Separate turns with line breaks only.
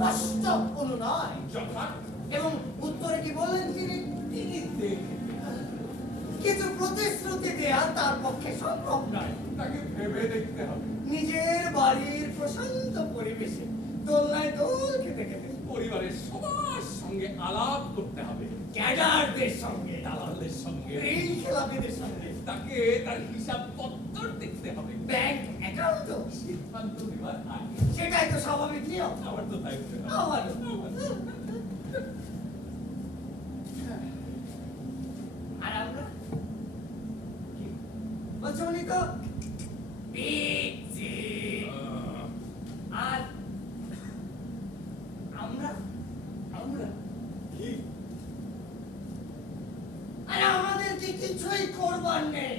বাস্তবপূর্ণ নয়। এবং উত্তরে কি বলেন তিনি? তিনি কিন্তু প্রতিশ্রুতি দেয়া তার পক্ষে সম্ভব নয়।
তাকে ভেবে দেখতে হবে।
নিজের বাড়ির প্রশান্ত পরিবেশে দোলনায় দোল খেতে খেতে
পরিবারের সবার সঙ্গে আলাপ করতে হবে।
ক্যাডারদের সঙ্গে।
দালালদের সঙ্গে। ঋণ
খেলাপিদের সঙ্গে।
তাকে তার হিসাব পত্র দেখতে হবে।
ব্যাংক অ্যাকাউন্ট
সিদ্ধান্ত নেওয়ার আগে।
সেটাই তো স্বাভাবিক নিয়ম
আমার তো তাই মনে হয়। আমারও
আর আমরা কি? বলছো উনি তো বিজি। আর আমরা আমরা কি? আরে আমাদের কি কিছুই করবার নেই